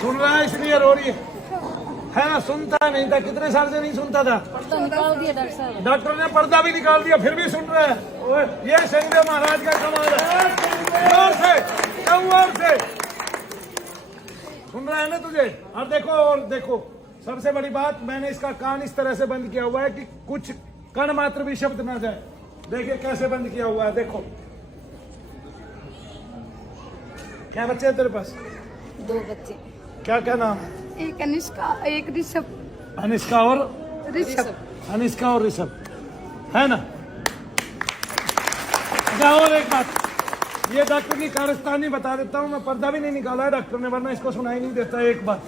सुन रहा है इसलिए रो रही है ना? सुनता नहीं था, कितने साल से नहीं सुनता था। पर्दा निकाल दिया डॉक्टर साहब। डॉक्टर ने पर्दा भी निकाल दिया, फिर भी सुन रहा है। ओए, ये शनिदेव महाराज का कमाल है। जोर से, जोर से सुन रहा है ना तुझे। और देखो सबसे बड़ी बात, मैंने इसका कान इस तरह से बंद किया हुआ है कि कुछ कण मात्र भी शब्द ना जाए। देखिए कैसे बंद किया हुआ है, देखो। क्या बच्चे हैं तेरे पास? 2 बच्चे। क्या क्या नाम है? एक अनिष्का, एक ऋषभ। अनिष्का और ऋषभ। अनिष्का और ऋषभ, है ना? अच्छा, और एक बात, ये डॉक्टर की कारस्तानी बता देता हूँ मैं। पर्दा भी नहीं निकाला है डॉक्टर ने, वरना इसको सुनाई नहीं देता। एक बात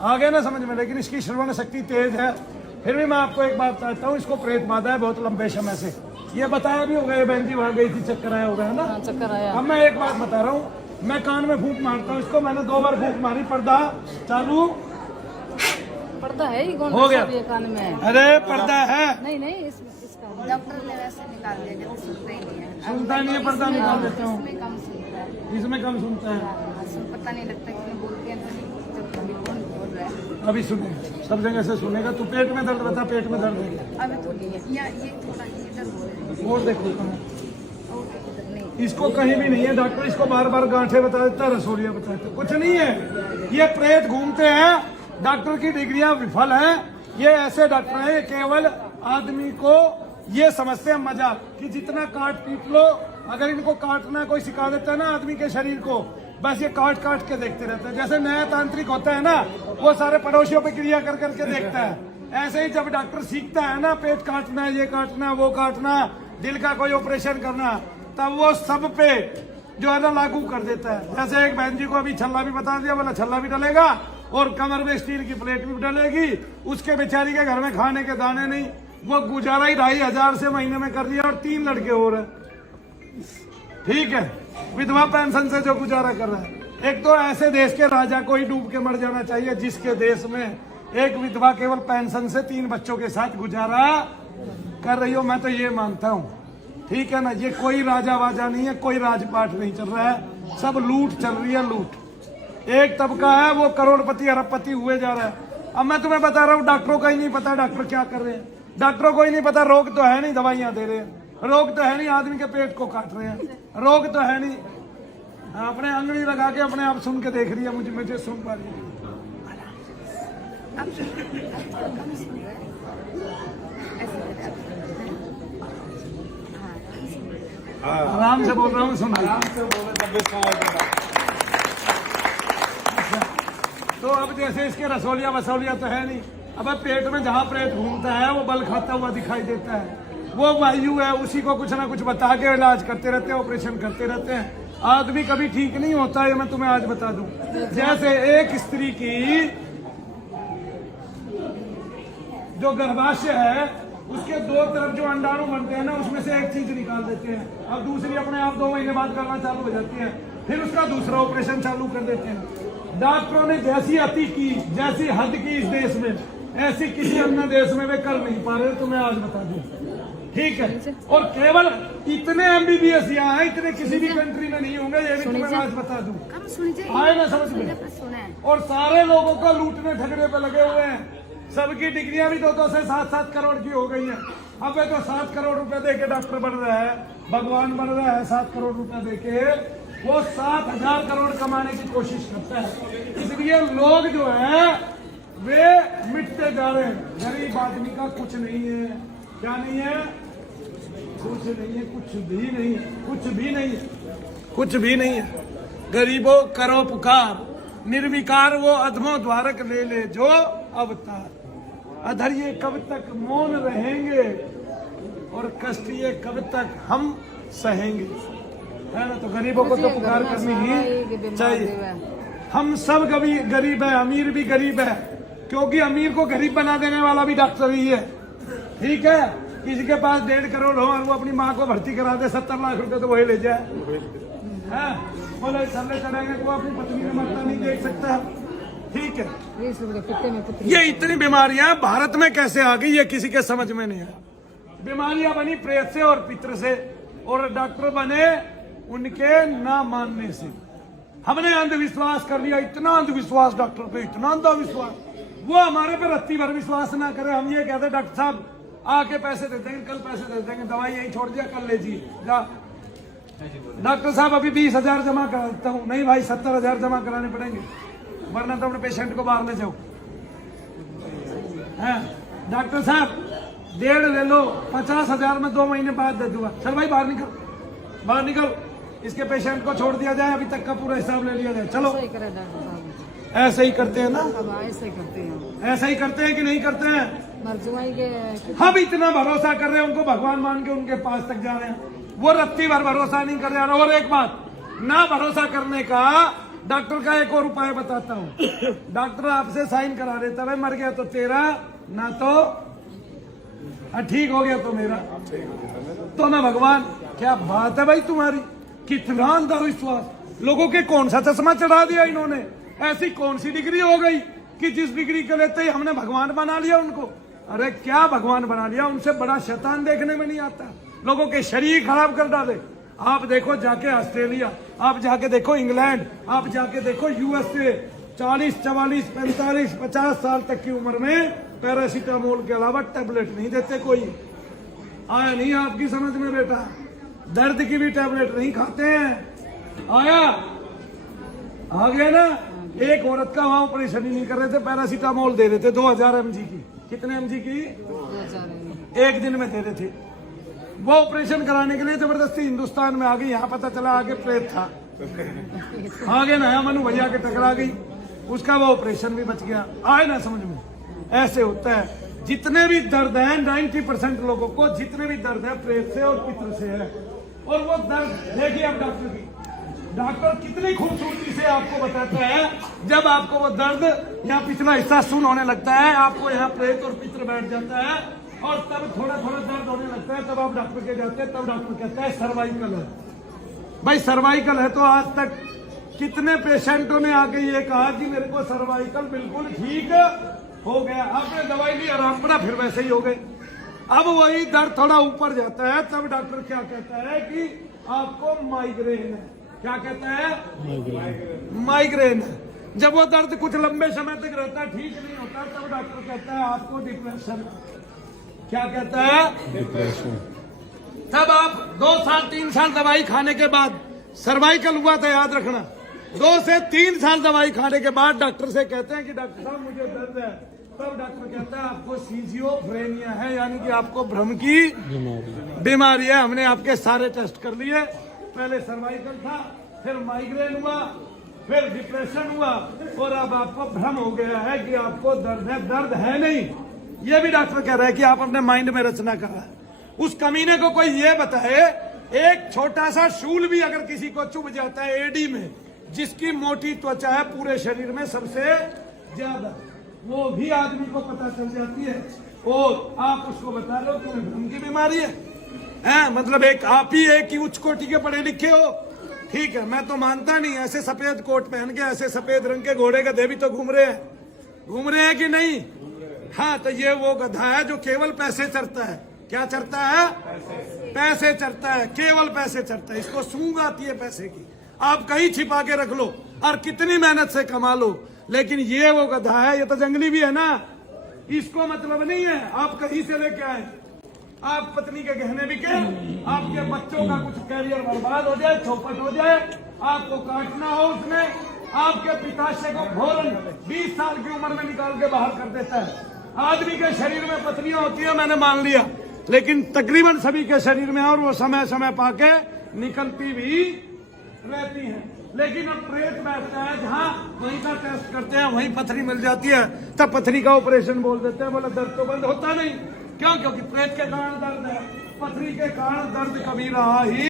आ गया ना समझ में, लेकिन इसकी श्रवण शक्ति तेज है। फिर भी मैं आपको एक बात बताता हूँ, इसको प्रेत बाधा है बहुत लंबे समय से। ये बताया भी होगा, ये बहन जी वहां गई थी, चक्कर आया होगा, है ना? चक्कर आया। अब मैं एक बात बता रहा हूँ, मैं कान में फूंक मारता हूँ इसको। मैंने 2 बार फूंक मारी, पर्दा चालू, पर्दा है ही कौन हो गया। ये कान में। अरे पर्दा है, नहीं इसका डॉक्टर ने वैसे निकाल दिया जब सुनता ही नहीं है। सुनता नहीं है, पर्दा निकाल देता हूँ। इसमें कम सुनता है। इसमें कम सुनता है। पता नहीं लगता कि बोलते हैं तो कभी कौन बोल रहा है। अभी सुने, सब जगह से सुनेगा। तू पेट में दर्द रहता, पेट में दर्द है। अभी तो नहीं है, या ये थोड़ा इधर बोल रहे हैं और देखो और इधर नहीं। इसको कहीं भी नहीं है। डॉक्टर इसको बार बार गांठे बता देता है, रसोलिया बता देता है, कुछ नहीं है। ये प्रेत घूमते हैं, डॉक्टर की डिग्रियां विफल हैं। ये ऐसे डॉक्टर हैं, केवल आदमी को ये समझते हैं मजा कि जितना काट पीट लो। अगर इनको काटना कोई सिखा देता है ना आदमी के शरीर को, बस ये काट काट के देखते रहते हैं। जैसे नया तांत्रिक होता है ना, वो सारे पड़ोसियों पे क्रिया कर करके देखता है। ऐसे ही जब डॉक्टर सीखता है ना, पेट काटना, ये काटना, वो काटना, दिल का कोई ऑपरेशन करना, तब वो सब पे जो है ना लागू कर देता है। जैसे एक बहन जी को अभी छल्ला भी बता दिया, बोला छल्ला भी डलेगा और कमर में स्टील की प्लेट भी डलेगी। उसके बेचारी के घर में खाने के दाने नहीं, वो गुजारा ही 2500 से महीने में कर दिया और 3 लड़के हो रहे। ठीक है, विधवा पेंशन से जो गुजारा कर रहा है। एक तो ऐसे देश के राजा को ही डूब के मर जाना चाहिए जिसके देश में एक विधवा केवल पेंशन से 3 बच्चों के साथ गुजारा कर रही हो। मैं तो ये मानता हूँ, ठीक है ना, ये कोई राजा वाजा नहीं है, कोई राजपाट नहीं चल रहा है, सब लूट चल रही है, लूट। एक तबका है वो करोड़पति अरबपति हुए जा रहा है। अब मैं तुम्हें बता रहा हूँ, डॉक्टरों का ही नहीं पता डॉक्टर क्या कर रहे हैं। डॉक्टरों को ही नहीं पता, रोग तो है नहीं, दवाइयां दे रहे हैं। रोग तो है नहीं, आदमी के पेट को काट रहे हैं। रोग तो है नहीं, अपने अंगड़ी लगा के अपने आप सुन के देख रही है, मुझे सुन पा रही है। आराम से बोल रहा हूँ, सुन। तो अब जैसे इसके रसोलिया वसौलिया तो है नहीं। अब पेट में जहाँ प्रेत घूमता है वो बल खाता हुआ दिखाई देता है। वो वायु है, उसी को कुछ ना कुछ बता के इलाज करते रहते हैं, ऑपरेशन करते रहते हैं। आदमी कभी ठीक नहीं होता, ये मैं तुम्हें आज बता दूं। जैसे एक स्त्री की जो गर्भाशय है, उसके 2 तरफ जो अंडाणु बनते हैं ना, उसमें से एक चीज निकाल देते हैं। अब दूसरी अपने आप 2 महीने बाद करना चालू हो जाती है, फिर उसका दूसरा ऑपरेशन चालू कर देते हैं। डॉक्टरों ने जैसी अति की, जैसी हद की इस देश में, ऐसी किसी अन्य देश में वे कर नहीं पा रहे। तुम्हें आज बता दूं, ठीक है। और केवल इतने एमबीबीएस यहाँ है, इतने किसी भी कंट्री में नहीं होंगे, ये भी तुम्हें आज बता दूं। आए ना समझ में। और सारे लोगों को लूटने ठगने पे लगे हुए हैं। सबकी डिग्रियां भी 2-2 से 7-7 करोड़ की हो गई हैं। अब तो 7 करोड़ रुपए दे के डॉक्टर बन रहा है, भगवान बन रहा है। 7 करोड़ रुपए दे के वो 7000 करोड़ कमाने की कोशिश करता है। इसलिए लोग जो है वे मिटते जा रहे हैं। गरीब आदमी का कुछ नहीं है। क्या नहीं है? कुछ नहीं है, कुछ भी नहीं है, कुछ भी नहीं है, कुछ भी नहीं है। गरीबों करो पुकार, निर्विकार वो अधमों द्वारक ले ले जो अवतार। अधर ये कब तक मौन रहेंगे और कष्ट ये कब तक हम सहेंगे, है ना? तो गरीबों को तो पुकार करनी ही चाहिए। हम सब कभी गरीब है, अमीर भी गरीब है, क्योंकि अमीर को गरीब बना देने वाला भी डॉक्टर ही है। ठीक है, किसी के पास 1.5 करोड़ हो और वो अपनी माँ को भर्ती करा दे 70 लाख रुपए, तो वही ले जाए। बोले चलने चढ़ेंगे, वो अपनी पत्नी का मरता नहीं देख सकता। ठीक है, ये इतनी बीमारियां भारत में कैसे आ गई, ये किसी के समझ में नहीं है। बीमारियां बनी प्रेत से और पितृ से, और डॉक्टर बने उनके ना मानने से। हमने अंधविश्वास कर लिया, इतना अंधविश्वास डॉक्टर पे, इतना अंधविश्वास। वो हमारे पे रत्ती भर विश्वास ना करे। हम ये कहते डॉक्टर साहब आके पैसे दे देंगे, कल पैसे दे देंगे, दवाई यहीं छोड़ दिया, कल लीजिए जा। डॉक्टर साहब अभी 20,000 जमा करा देता हूँ। नहीं भाई 70,000 जमा कराने पड़ेंगे, वरना तो अपने पेशेंट को बाहर ले जाओ। हैं डॉक्टर साहब 1.5 ले लो, 50,000 में 2 महीने बाद दे दूंगा। चल भाई बाहर निकल, बाहर निकल, इसके पेशेंट को छोड़ दिया जाए, अभी तक का पूरा हिसाब ले लिया जाए। चलो सही करे डॉक्टर साहब, ऐसे ही करते हैं ना, अब ऐसे ही करते हैं। ऐसा ही करते हैं कि नहीं करते हैं? मरजुआई के हम इतना भरोसा कर रहे हैं, उनको भगवान मान के उनके पास तक जा रहे हैं, वो रत्ती भर भरोसा नहीं कर रहे। और एक बात, ना भरोसा करने का डॉक्टर का एक और उपाय बताता हूँ। डॉक्टर आपसे साइन करा देता है, मर गया तो तेरा, ना तो ठीक हो गया तो मेरा, तो ना भगवान। क्या बात है भाई तुम्हारी, कितना अंधविश्वास। लोगों के कौन सा चश्मा चढ़ा दिया इन्होंने, ऐसी कौन सी डिग्री हो गई कि जिस डिग्री के लेते ही हमने भगवान बना लिया उनको। अरे क्या भगवान बना लिया, उनसे बड़ा शैतान देखने में नहीं आता। लोगों के शरीर खराब कर डाले। आप देखो जाके ऑस्ट्रेलिया, आप जाके देखो इंग्लैंड, आप जाके देखो यूएसए, 40, 44, 45, 50 साल तक की उम्र में पैरासीटामोल के अलावा टैबलेट नहीं देते कोई। आया नहीं आपकी समझ में बेटा, दर्द की भी टैबलेट नहीं खाते हैं। आया आ गया ना। एक औरत का वहां ऑपरेशन ही नहीं कर रहे थे, पैरासीटामोल दे रहे थे 2000 mg की। कितने mg की? 2000 एक दिन में दे रहे थे। वो ऑपरेशन कराने के लिए जबरदस्ती हिंदुस्तान में आ गई। यहाँ पता चला आगे प्रेत था, आगे नया मनु भैया के टकरा गई, उसका वो ऑपरेशन भी बच गया। आए ना समझ में, ऐसे होता है। जितने भी दर्द है 90% लोगों को जितने भी दर्द है प्रेत से और पित्र से है। और वो दर्द देखिए अब डॉक्टर की, डॉक्टर कितनी खूबसूरती से आपको बताता है। जब आपको वो दर्द यहाँ पिछला हिस्सा सुन होने लगता है, आपको यहाँ प्रेत और पित्र बैठ जाता है, और तब थोड़ा थोड़ा दर्द होने लगता है, तब आप डॉक्टर के जाते हैं, तब डॉक्टर कहता है सर्वाइकल है। भाई सर्वाइकल है तो आज तक कितने पेशेंटों ने आके ये कहा कि मेरे को सर्वाइकल बिल्कुल ठीक हो गया, आपने दवाई ली, आराम पड़ा, फिर वैसे ही हो गए। अब वही दर्द थोड़ा ऊपर जाता है, तब डॉक्टर क्या कहता है कि आपको माइग्रेन है। क्या कहता है? माइग्रेन है। जब वो दर्द कुछ लंबे समय तक रहता है, ठीक नहीं होता, तब डॉक्टर कहता है आपको डिप्रेशन। क्या कहता है? डिप्रेशन। तब आप 2 साल 3 साल दवाई खाने के बाद, सर्वाइकल हुआ था याद रखना, 2 से 3 साल दवाई खाने के बाद डॉक्टर से कहते हैं कि डॉक्टर साहब मुझे दर्द है, तब डॉक्टर कहता है आपको सिजियोफ्रेनिया है, यानी कि आपको भ्रम की बीमारी है। हमने आपके सारे टेस्ट कर लिए, पहले सर्वाइकल था, फिर माइग्रेन हुआ, फिर डिप्रेशन हुआ, और अब आपको भ्रम हो गया है कि आपको दर्द है। दर्द है नहीं, ये भी डॉक्टर कह रहा है कि आप अपने माइंड में रचना कर रहा है। उस कमीने को कोई ये बताए, एक छोटा सा शूल भी अगर किसी को चुभ जाता है एडी में, जिसकी मोटी त्वचा है पूरे शरीर में सबसे ज्यादा, वो भी आदमी को पता चल जाती है, और आप उसको बता लो तुम्हें भ्रम की बीमारी है। मतलब एक आप ही एक ही उच्च कोटि के पढ़े लिखे हो, ठीक है, मैं तो मानता नहीं ऐसे सफेद कोट पहन के ऐसे सफेद रंग के घोड़े गधे भी तो घूम रहे हैं कि नहीं? हाँ, तो ये वो गधा है जो केवल पैसे चढ़ता है। क्या चढ़ता है? पैसे चढ़ता है, केवल पैसे चढ़ता है। इसको सूंघ आती है पैसे की, आप कहीं छिपा के रख लो और कितनी मेहनत से कमा लो, लेकिन ये वो गधा है, ये तो जंगली भी है ना, इसको मतलब नहीं है आप कहीं से लेके आए, आप पत्नी के गहने बिके, आपके बच्चों का कुछ कैरियर बर्बाद हो जाए, चौपट हो जाए, आपको काटना हो उसमें, आपके पिताश्री को फौरन 20 साल की उम्र में निकाल के बाहर कर देता है। आदमी के शरीर में पत्नियां होती है, मैंने मान लिया, लेकिन तकरीबन सभी के शरीर में, और वो समय समय पाके निकलती भी रहती है। लेकिन अब प्रेत बैठता है जहाँ, वहीं का टेस्ट करते हैं, वहीं पथरी मिल जाती है, तब पथरी का ऑपरेशन बोल देते हैं। बोला दर्द तो बंद होता नहीं, क्यों? क्योंकि प्रेत के कारण दर्द है, पथरी के कारण दर्द कभी रहा ही